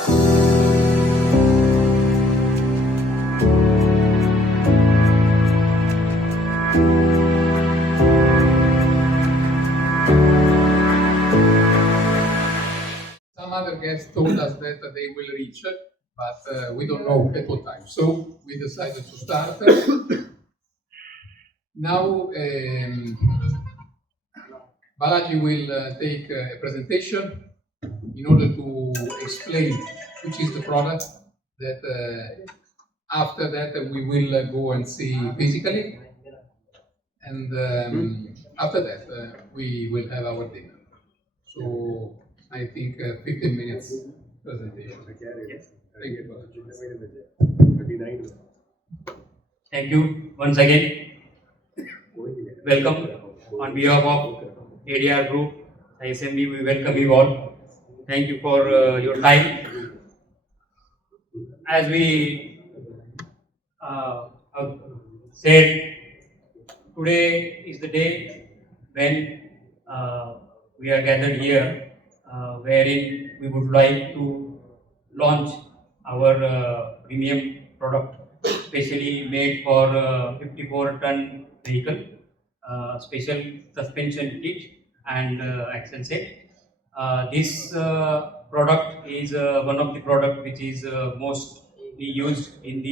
Some other guests told us that they will reach, but we don't know at what time. So we decided to start. Now, Balaji will take a presentation in order to explain which is the product that after that we will go and see physically. And after that, we will have our dinner. So I think 15 minutes presentation. Yes. Thank you. Thank you once again. Welcome on behalf of ADR Group, ISMB. We welcome you all. Thank you for your time. As we said, today is the day when we are gathered here, wherein we would like to launch our premium product, specially made for 54-ton vehicle, special suspension kit and axle set. This product is one of the product which is mostly used in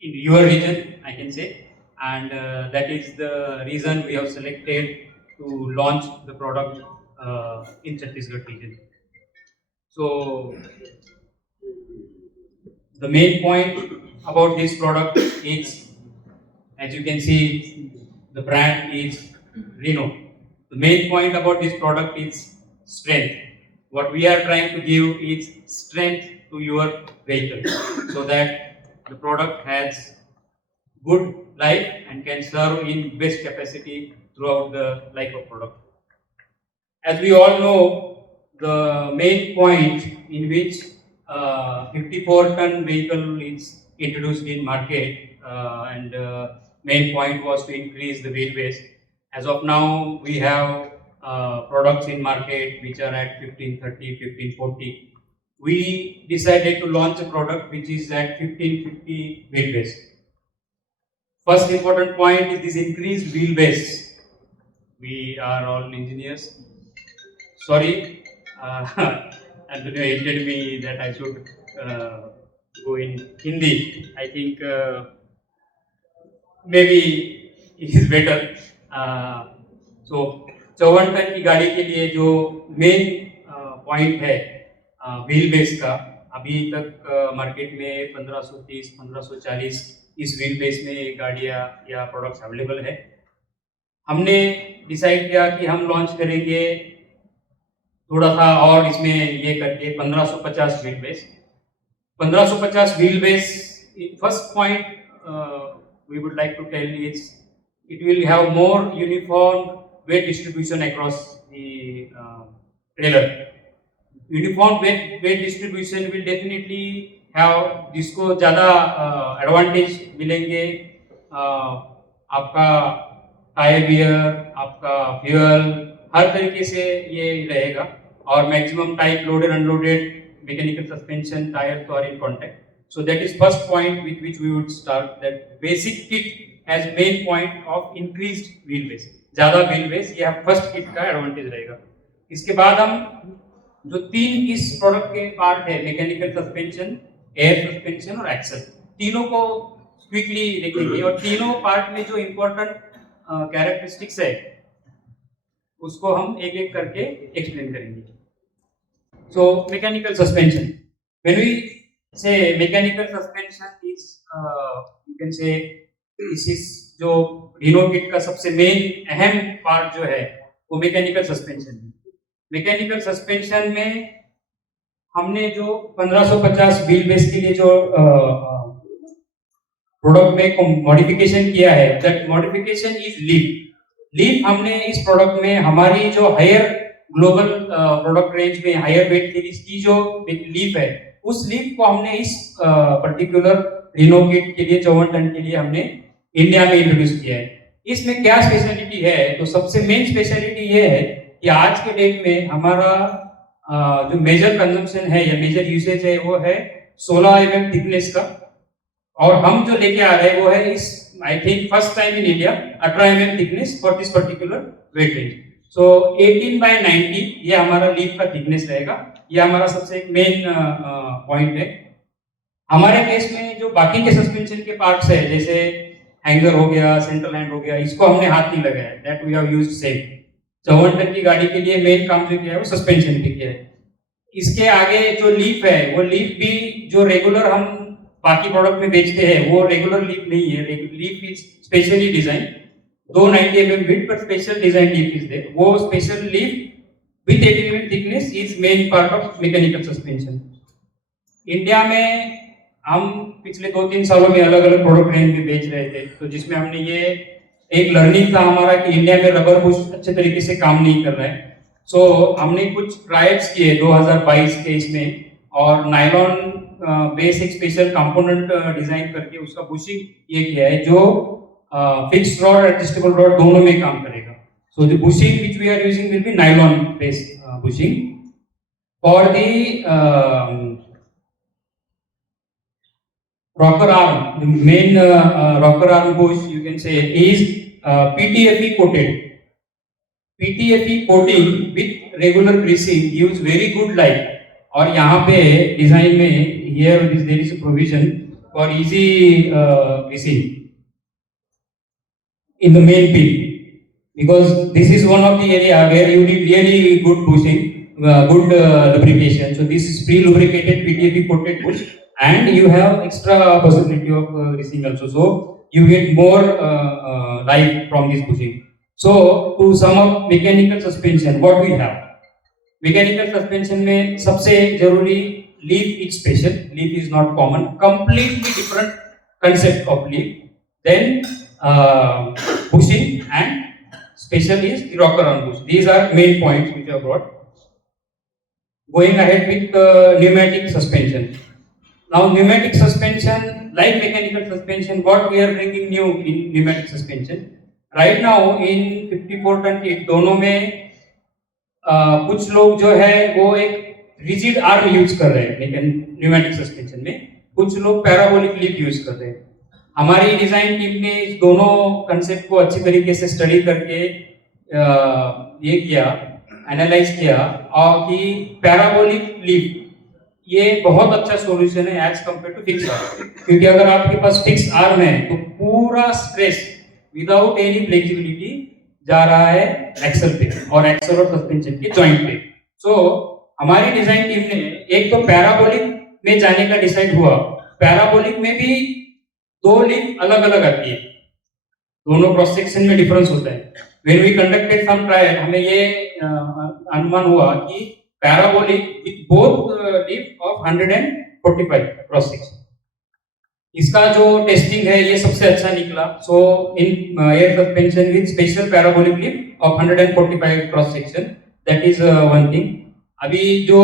your region, I can say, and that is the reason we have selected to launch the product in Chhattisgarh region. So the main point about this product is, as you can see, the brand is Renault. The main point about this product is strength. What we are trying to give is strength to your vehicle, so that the product has good life and can serve in best capacity throughout the life of product. As we all know, the main point in which 54-ton vehicle is introduced in market, and main point was to increase the wheelbase. As of now, we have products in market which are at 1530, 1540. We decided to launch a product which is at 1550 wheelbase. First important point is this increased wheelbase. We are all engineers. Sorry, Antonio hated me that I should go in Hindi. I think maybe it is better. So 54 ton की गाड़ी के लिए जो main point है wheel base का, अभी तक market में 1530, 1540 इस व्हील बेस में गाड़ियाँ या प्रोडक्ट्स अवेलेबल है. हमने डिसाइड किया कि हम लॉन्च करेंगे थोड़ा सा और इसमें ये करके 1550 wheel base. 1550 wheel base, first point we would like to tell is it will have more uniform weight distribution across the trailer. Uniform weight distribution will definitely have, जिसको ज़्यादा एडवांटेज मिलेंगे, आपका टायर वियर, आपका fuel, हर तरीके से ये रहेगा, और maximum type loaded unloaded mechanical suspension tyre तो are in contact. So that is first point with which we would start, that basic kit has main point of increased wheelbase, ज़्यादा wheelbase, ये first kit का advantage रहेगा. इसके बाद हम जो तीन इस प्रोडक्ट के पार्ट है, मैकेनिकल सस्पेंशन, एयर सस्पेंशन और एक्सल, तीनों को क्विकली देखेंगे और तीनों पार्ट में जो इम्पोर्टेंट कैरेक्टरिस्टिक्स है उसको हम एक एक करके एक्सप्लेन करेंगे. So mechanical suspension, when we say mechanical suspension is you can say this is जो Renault किट का सबसे मेन अहम पार्ट जो है वो मैकेनिकल सस्पेंशन है. मैकेनिकल सस्पेंशन में हमने जो 1550 व्हील बेस के लिए जो प्रोडक्ट में मॉडिफिकेशन किया है, that modification is leaf. Leaf हमने इस प्रोडक्ट में हमारी जो हायर ग्लोबल प्रोडक्ट रेंज में हायर वेट सीरीज की जो लीफ है, उस लीफ को हमने इस पर्टिकुलर रिनो किट के लिए 54 टन के लिए हमने इंडिया में इंट्रोड्यूस किया है. इसमें क्या स्पेशलिटी है, तो सबसे मेन स्पेशलिटी ये है कि आज के डेट में हमारा जो मेजर कंजम्पशन है या मेजर यूसेज है वो है 16 mm थिकनेस का, और हम जो लेके आ रहे हैं वो है इस I think first time in India 18 mm thickness for this particular weight range. So 18/90 ये हमारा लीफ का थिकनेस रहेगा। ये हमारा सबसे एक मेन पॉइंट है। हमारे केस में जो बाकी के सस्पेंशन के पार्ट्स है, जैसे हैंगर हो गया, सेंट्रल हैंड हो गया, इसको हमने हाथ नहीं लगाया, that we have used same. 54 ton की गाड़ी के लिए मेन काम जो किया है वो सस्पेंशन पे किया है। इसके आगे जो लीफ है वो लीफ भी जो रेगुलर हम बाकी प्रोडक्ट में बेचते हैं वो रेगुलर लीफ नहीं है, लीफ इज स्पेशली डिजाइन, दो 90 mm विड्थ पर special design leaf is there. वो special leaf with 80 mm thickness is main part of mechanical suspension. India में हम पिछले 2-3 सालों में अलग अलग प्रोडक्ट रेंज भी बेच रहे थे, तो जिसमें हमने ये एक लर्निंग था हमारा कि इंडिया में रबर बुश अच्छे तरीके से काम नहीं कर रहा है। सो हमने कुछ ट्रायल्स किए 2022 के इसमें, और नायलॉन बेस एक स्पेशल कंपोनेंट डिजाइन करके उसका बुशिंग ये किया है जो फिक्स्ड रॉड एडजस्टेबल रॉड दोनों में काम करेगा। So the bushing which we are using will be nylon base bushing for the rocker arm. The main rocker arm bush you can say is PTFE coated. PTFE coating with regular greasing gives very good life. और यहाँ पे design में here there is a provision for easy greasing in the main pin, because this is one of the area where you need really good bushing, good lubrication. So this is pre-lubricated PTFE coated bush. And you have extra possibility of greasing also, so you get more life from this bushing. So to sum up mechanical suspension, what we have? Mechanical suspension में सबसे जरूरी leaf is special, leaf is not common, completely different concept of leaf. Then bushing and special is the rocker arm bush. These are main points which I brought. Going ahead with pneumatic suspension. Now pneumatic suspension, like mechanical suspension, what we are bringing new in pneumatic suspension? Right now in 54 ton के दोनों में कुछ लोग जो है वो एक rigid arm use कर रहे हैं, लेकिन pneumatic suspension में कुछ लोग पैराबोलिक लीफ यूज कर रहे हैं। हमारी डिजाइन टीम ने इस दोनों कंसेप्ट को अच्छी तरीके से स्टडी करके ये किया, एनालाइज किया, और कि पैराबोलिक लीफ ये बहुत अच्छा सॉल्यूशन है as compare to fix arm. क्योंकि अगर आपके पास फिक्स आर्म है तो पूरा स्ट्रेस विदाउट एनी फ्लेक्सिबिलिटी जा रहा है एक्सल पे और एक्सल और सस्पेंशन के जॉइंट पे। सो हमारी डिजाइन टीम ने एक तो पैराबोलिक में जाने का डिसाइड हुआ। पैराबोलिक में भी दो लीफ अलग अलग आती है, दोनों क्रॉस सेक्शन में डिफरेंस होता है। When we conducted some trial हमें ये अनुमान हुआ कि parabolic with both leaf of 145 cross section, इसका जो टेस्टिंग है ये सबसे अच्छा निकला। So in air suspension with special parabolic leaf of 145 cross section, that is one thing. अभी जो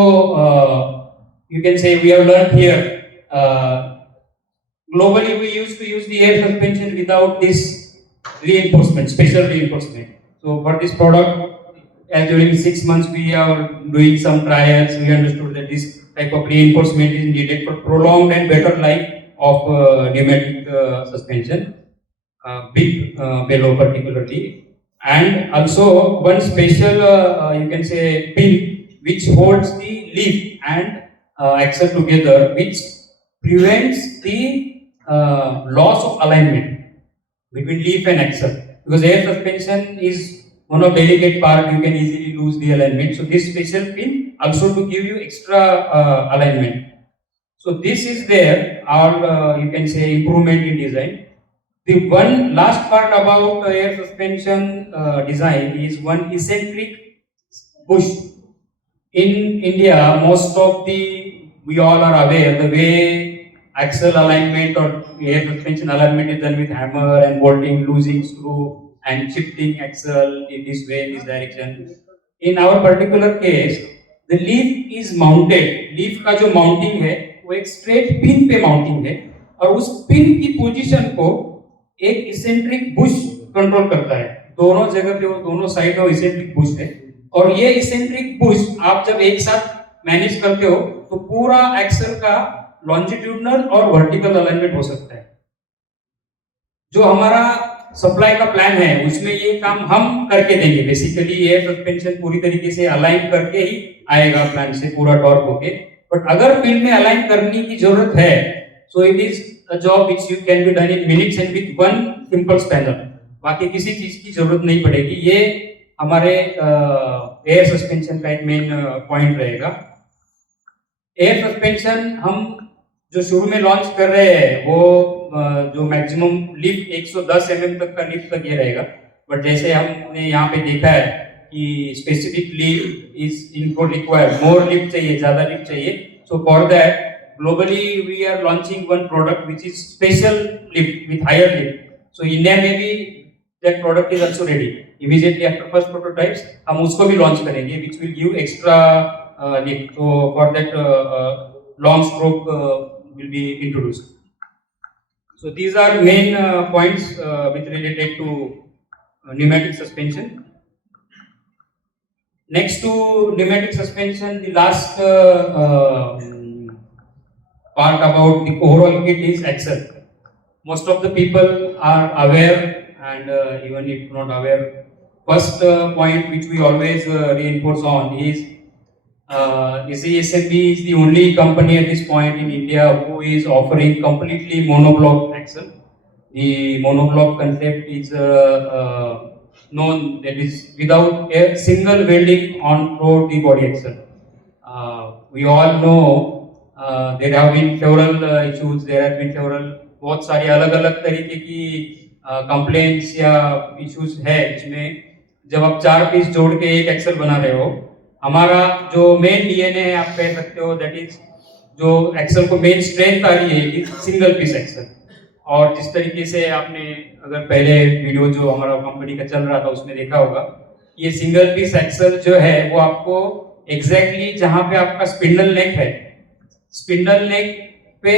you can say we have learn here, globally we used to use the air suspension without this reinforcement, special reinforcement. So for this product, as during 6 months we are doing some trials, we understood that this type of reinforcement is needed for prolonged and better life of pneumatic suspension, big bellow particularly, and also one special you can say pin which holds the leaf and axle together, which prevents the loss of alignment between leaf and axle, because air suspension is one of delicate part, you can easily lose the alignment. So this special pin also to give you extra alignment. So this is there, or you can say improvement in design. The one last part about air suspension design is one eccentric bush. In India, most of we all are aware the way axle alignment or air suspension alignment is done with hammer and bolting, losing screw and shifting axle in this way, in this direction. In our particular case, the leaf is mounted. Leaf का जो mounting है वो एक straight pin पे mounting है, और उस pin की position को एक eccentric bush कंट्रोल करता है। दोनों जगह पे वो दोनों साइड में eccentric bush है, और ये इसेंट्रिक पुश आप जब एक साथ मैनेज करते हो तो पूरा एक्सल का लॉन्जिट्यूडनल और वर्टिकल अलाइनमेंट हो सकता है। जो हमारा सप्लाई का प्लान है उसमें ये काम हम करके देंगे। बेसिकली एयर सस्पेंशन पूरी तरीके से अलाइन करके ही आएगा प्लान से पूरा टॉर्क होके। बट अगर फील्ड में अलाइन करने की जरूरत है so it is a job which you can be done in minutes and with one simple spanner. बाकी किसी चीज की जरूरत नहीं पड़ेगी। ये हमारे एयर सस्पेंशन का एक मेन पॉइंट रहेगा। एयर सस्पेंशन हम जो शुरू में लॉन्च कर रहे हैं वो जो मैक्सिमम लिफ्ट 110 mm तक का लिफ्ट तक ये रहेगा। बट जैसे हमने यहाँ पे देखा है कि स्पेसिफिक लिफ्ट इज इनको रिक्वायर्ड मोर लिफ्ट चाहिए, ज्यादा लिफ्ट चाहिए। So for that globally we are launching one product which is special lift with higher lift. So India में भी that product is also ready. Immediately after first prototypes हम उसको भी launch करेंगे which will give extra lift. So for that long stroke will be introduced. So these are main points which related to pneumatic suspension. Next to pneumatic suspension, the last part about the overall kit is axle. Most of the people are aware, and even if not aware, first point which we always reinforce on is SASMB is the only company at this point in India who is offering completely monoblock axle. The monoblock concept is known, that is without a single welding on throughout the body axle. We all know there have been several issues, there have been several बहुत सारी अलग अलग तरीके की complaints या issues है जिसमें जब आप 4 पीस जोड़ के एक एक्सल बना रहे हो। हमारा जो मेन डीएनए है आप कह सकते हो दैट इज जो एक्सल को मेन स्ट्रेंथ आ रही है इज सिंगल पीस एक्सल। और जिस तरीके से आपने अगर पहले वीडियो जो हमारा कंपनी का चल रहा था उसमें देखा होगा, ये सिंगल पीस एक्सल जो है वो आपको एग्जैक्टली जहां पे आपका स्पिंडल नेक है, स्पिंडल नेक पे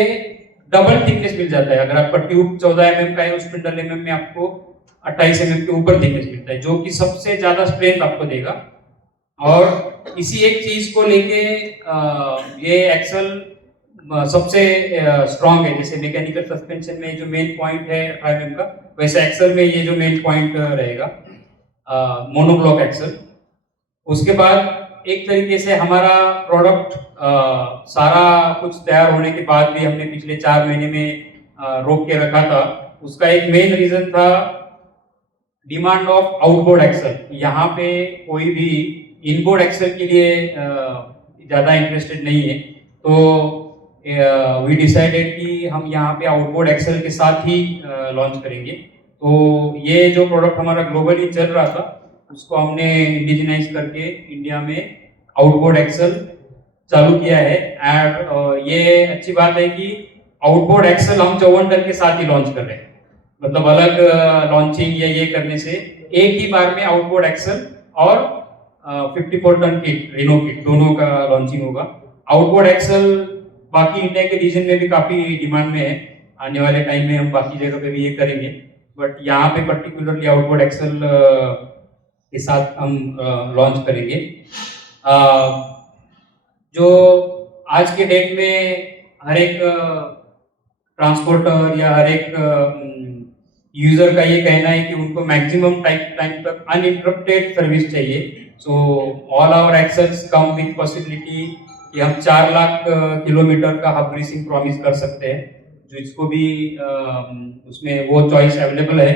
डबल थिकनेस मिल जाता है। अगर आपका ट्यूब 14 mm का है उस स्पिंडल एमएम में आपको 28 mm के ऊपर थिकनेस मिलता है, जो कि सबसे ज्यादा स्ट्रेंथ आपको देगा। और इसी एक चीज को लेके ये एक्सल सबसे स्ट्रांग है। जैसे मैकेनिकल सस्पेंशन में जो मेन पॉइंट है 18 mm का, वैसे एक्सल में ये जो मेन पॉइंट रहेगा मोनोब्लॉक एक्सल। उसके बाद एक तरीके से हमारा प्रोडक्ट सारा कुछ तैयार होने के बाद भी हमने पिछले 4 महीने में रोक के रखा था। उसका एक मेन रीजन था डिमांड ऑफ आउटबोर्ड एक्सल। यहाँ पे कोई भी इनबोर्ड एक्सल के लिए ज़्यादा इंटरेस्टेड नहीं है, तो वी डिसाइडेड कि हम यहाँ पे आउटबोर्ड एक्सल के साथ ही लॉन्च करेंगे। तो ये जो प्रोडक्ट हमारा ग्लोबली चल रहा था उसको हमने इंडिजिनाइज करके इंडिया में आउटबोर्ड एक्सल चालू किया है। एंड ये अच्छी बात है कि आउटबोर्ड एक्सल हम 54 टन के साथ ही लॉन्च कर रहे हैं। मतलब अलग लॉन्चिंग या ये करने से एक ही बार में आउटबोर्ड एक्सल और 54 टन किट रेनो किट दोनों का लॉन्चिंग होगा। आउटबोर्ड एक्सल बाकी इंडिया के रीजन में भी काफी डिमांड में है। आने वाले टाइम में हम बाकी जगह पे भी ये करेंगे, बट यहाँ पे पर्टिकुलरली आउटबोर्ड एक्सल के साथ हम लॉन्च करेंगे। जो आज के डेट में हर एक ट्रांसपोर्टर या हर एक यूजर का ये कहना है कि उनको मैक्सिमम टाइम तक अनइंटरप्टेड सर्विस चाहिए। So all our axles come with possibility कि हम 4 लाख किलोमीटर का हब ग्रीसिंग प्रॉमिस कर सकते हैं, जो इसको भी उसमें वो चॉइस अवेलेबल है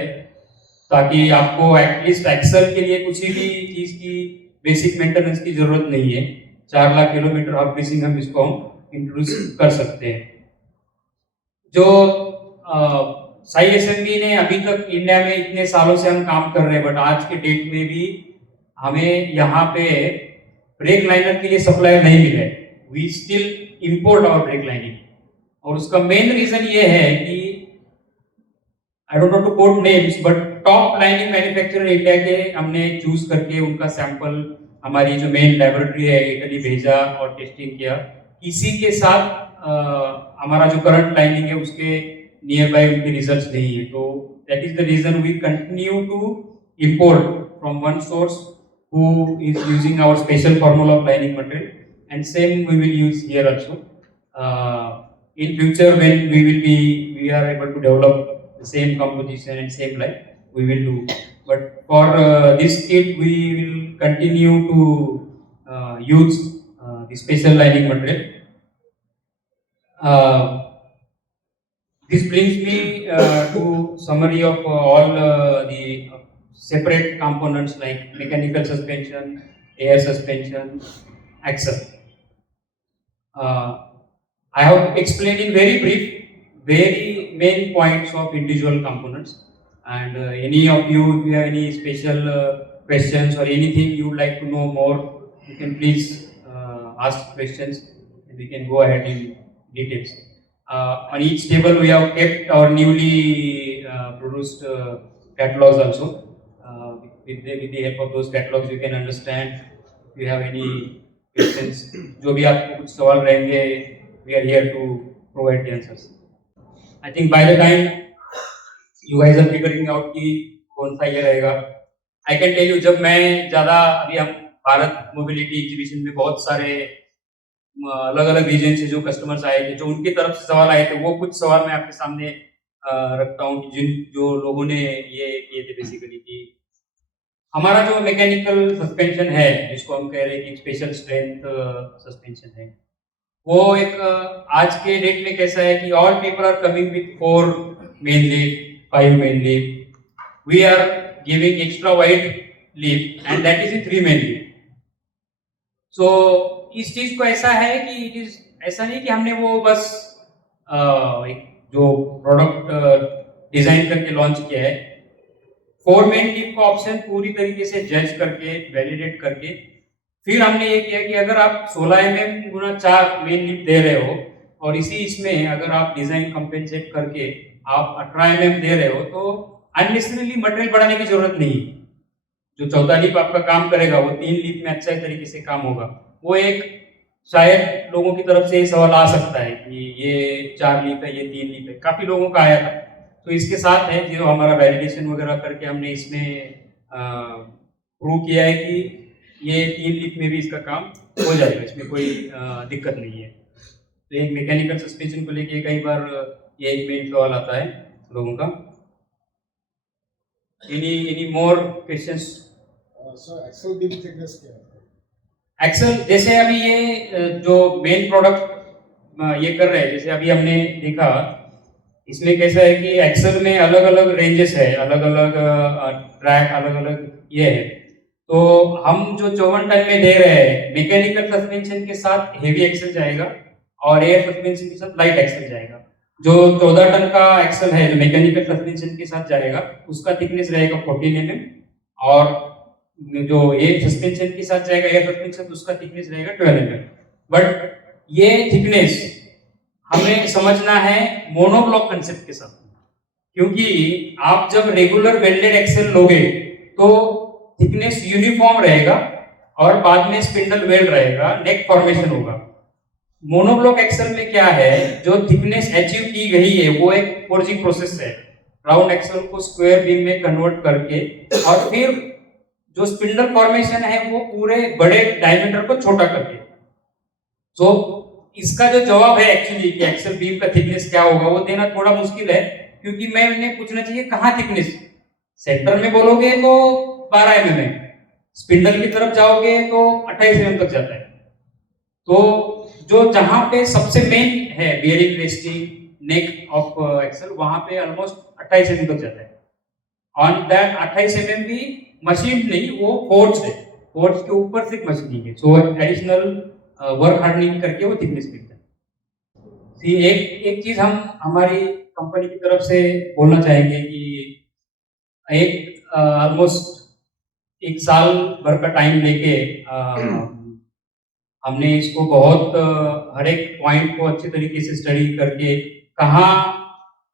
ताकि आपको एटलीस्ट एक्सल के लिए कुछ भी चीज की बेसिक मेंटेनेंस की जरूरत नहीं है। 4 लाख किलोमीटर हब ग्रीसिंग हम इसको हम इंट्रोड्यूस कर सकते हैं। जो साई एसएमबी ने अभी तक इंडिया में इतने सालों से हम काम कर रहे हैं, बट आज के डेट में भी हमें यहाँ पे ब्रेक लाइनर के लिए सप्लायर नहीं मिला है। We still import our brake lining, और उसका मेन रीजन ये है कि I don't know to quote names, but top lining manufacturer India के हमने चूज करके उनका सैंपल हमारी जो मेन लेबोरेटरी है इटली भेजा और टेस्टिंग किया। किसी के साथ हमारा जो करंट लाइनिंग है उसके नियर बाय उनके रिजल्ट्स नहीं है। तो that is the reason we continue to import from one source who is using our special formula of lining material, and same we will use here also. In future, when we are able to develop the same composition and same line, we will do. But for this kit, we will continue to use the special lining material. This brings me to summary of all the separate components like mechanical suspension, air suspension, axle. I have explained in very brief, very main points of individual components. And any of you, if you have any special questions or anything you would like to know more, you can please ask questions and we can go ahead in details. On each table, we have kept our newly produced catalogs also. With the help of those catalogs, you can understand if you have any questions. जो भी आपको कुछ सवाल रहेंगे, we are here to provide the answers. I think by the time you guys are figuring out कि कौन सा ये रहेगा, I can tell you जब मैं ज़्यादा अभी हम भारत मोबिलिटी एग्जीबिशन में बहुत सारे अलग अलग रीजन से जो कस्टमर्स आए थे, जो उनकी तरफ से सवाल आए थे, वो कुछ सवाल मैं आपके सामने रखता हूँ कि जो लोगों ने ये किए थे बेसिकली कि हमारा जो मैकेनिकल सस्पेंशन है, जिसको हम कह रहे हैं कि स्पेशल स्ट्रेंथ सस्पेंशन है, वो एक आज के डेट में कैसा है कि all people are coming with 4 main leaf, 5 main leaf. We are giving extra wide leaf and that is in 3 main leaf. So इस चीज को ऐसा है कि इट इज ऐसा नहीं कि हमने वो बस एक जो प्रोडक्ट डिजाइन करके लॉन्च किया है. 4 मेन लीफ का ऑप्शन पूरी तरीके से जज करके वैलिडेट करके फिर हमने ये किया कि अगर आप 16 mm गुना 4 मेन लीफ दे रहे हो और इसमें अगर आप डिजाइन कंपेंसेट करके आप 18 mm दे रहे हो तो अननेसेसरीली मटेरियल बढ़ाने की जरूरत नहीं. जो 14 लीफ आपका काम करेगा वो 3 लीफ में अच्छा तरीके से काम होगा. वो एक शायद लोगों की तरफ से सवाल आ सकता है कि ये 4 लीफ है, ये 3 लीफ है, काफी लोगों का आया था. तो इसके साथ है जो हमारा वैलिडेशन वगैरह करके हमने इसमें प्रूव किया है कि ये 3 लीफ में भी इसका काम हो जाएगा, इसमें कोई दिक्कत नहीं है. तो एक मैकेनिकल सस्पेंशन को लेके कई बार ये एक मेन सवाल आता है लोगों का. Any more questions? Axle beam thickness क्या है? एक्सेल जैसे अभी ये जो मेन प्रोडक्ट ये कर रहे हैं, जैसे अभी हमने देखा इसमें कैसा है कि एक्सेल में अलग अलग रेंजेस है, अलग अलग ट्रैक, अलग अलग ये है. तो हम जो 54 टन में दे रहे हैं मैकेनिकल सस्पेंशन के साथ हेवी एक्सेल जाएगा और एयर सस्पेंशन के साथ लाइट एक्सेल जाएगा. जो 14 टन का एक्सेल है जो मैकेनिकल सस्पेंशन के साथ जाएगा उसका थिकनेस रहेगा 14 mm और जो एयर सस्पेंशन के साथ जाएगा एयर सस्पेंशन उसका थिकनेस रहेगा 12 mm. बट ये थिकनेस हमें समझना है मोनोब्लॉक कंसेप्ट के साथ, क्योंकि आप जब रेगुलर वेल्डेड एक्सेल लोगे तो थिकनेस यूनिफॉर्म रहेगा और बाद में स्पिंडल वेल्ड रहेगा, नेक फॉर्मेशन होगा. मोनोब्लॉक एक्सेल में क्या है, जो थिकनेस अचीव की गई है वो एक फोर्जिंग प्रोसेस है. राउंड एक्सेल को स्क्वायर बीम में कन्वर्ट करके और फिर जो स्पिंडल फॉर्मेशन है वो पूरे बड़े डायमीटर को छोटा करके. तो इसका जो जवाब है एक्चुअली कि एक्सेल बीम का थिकनेस क्या होगा वो देना थोड़ा मुश्किल है, क्योंकि मैंने पूछना चाहिए कहाँ थिकनेस. सेंटर में बोलोगे तो 12 mm है, स्पिंडल की तरफ जाओगे तो 28 mm तक जाता है. तो जो जहां पे सबसे मेन है bearing resting neck of axle वहां पे ऑलमोस्ट 28 mm तक जाता है. ऑन दैट 28 mm भी मशीन नहीं, वो फोर्ज है, फोर्ज के ऊपर से मशीनिंग है. सो एडिशनल वर्क हार्डनिंग करके वो थिकनेस मिलता है. एक चीज हम हमारी कंपनी की तरफ से बोलना चाहेंगे कि एक ऑलमोस्ट 1 साल भर का टाइम लेके हमने इसको बहुत हर एक पॉइंट को अच्छे तरीके से स्टडी करके कहाँ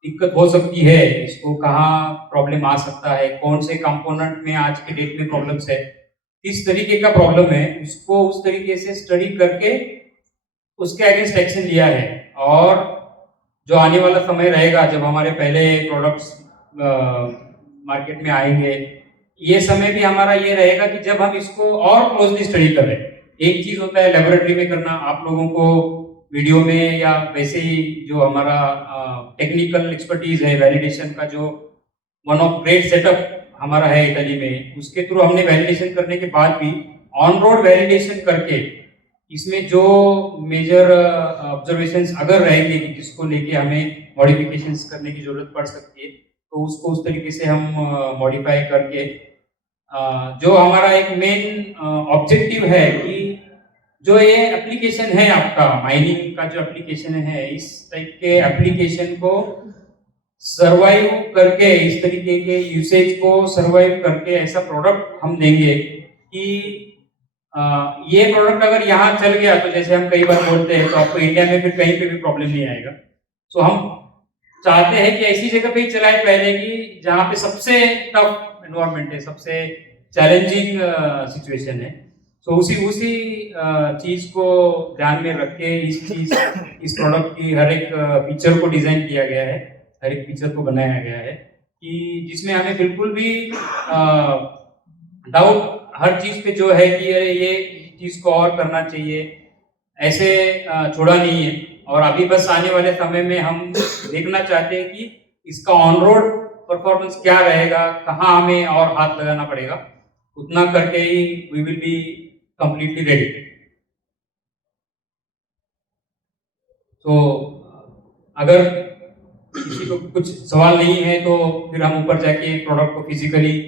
दिक्कत हो सकती है, इसको कहाँ प्रॉब्लम आ सकता है, कौन से कंपोनेंट में आज के डेट में प्रॉब्लम्स है, किस तरीके का प्रॉब्लम है, उसको उस तरीके से स्टडी करके उसके अगेंस्ट एक्शन लिया है. और जो आने वाला समय रहेगा जब हमारे पहले प्रोडक्ट्स मार्केट में आएंगे, ये समय भी हमारा ये रहेगा कि जब हम इसको और क्लोजली स्टडी कर रहे हैं। एक चीज होता है लेबोरेटरी में करना, आप लोगों को वीडियो में या वैसे ही जो हमारा टेक्निकल एक्सपर्टीज है, वैलिडेशन का जो वन ऑफ ग्रेट सेटअप हमारा है इटली में, उसके थ्रू हमने वैलिडेशन करने के बाद भी ऑन रोड वैलिडेशन करके इसमें जो मेजर ऑब्जर्वेशंस अगर रहेंगे कि जिसको लेके हमें मॉडिफिकेशंस करने की जरूरत पड़ सकती है, तो उसको उस तरीके से हम मॉडिफाई करके जो हमारा एक मेन ऑब्जेक्टिव है कि जो ये एप्लीकेशन है आपका माइनिंग का जो एप्लीकेशन है, इस टाइप के एप्लीकेशन को सरवाइव करके, इस तरीके के यूसेज को सरवाइव करके ऐसा प्रोडक्ट हम देंगे कि ये प्रोडक्ट अगर यहाँ चल गया तो जैसे हम कई बार बोलते हैं तो आपको इंडिया में फिर कहीं पे भी प्रॉब्लम नहीं आएगा। तो हम चाहते हैं कि ऐसी जगह पे ही चलाए पहले की जहाँ पे सबसे टफ एनवायरनमेंट है, सबसे चैलेंजिंग सिचुएशन है। तो उसी चीज को ध्यान में रख के इस प्रोडक्ट की हर एक फीचर को डिजाइन किया गया है, हर एक फीचर को बनाया गया है कि जिसमें हमें बिल्कुल भी डाउट हर चीज पे जो है कि ये चीज को और करना चाहिए, ऐसे छोड़ा नहीं है। और अभी बस आने वाले समय में हम देखना चाहते हैं कि इसका ऑन रोड परफॉर्मेंस क्या रहेगा, कहाँ हमें और हाथ लगाना पड़ेगा, उतना करके ही we will be completely ready. तो अगर किसी को कुछ सवाल नहीं है तो फिर हम ऊपर जाके प्रोडक्ट को फिजिकली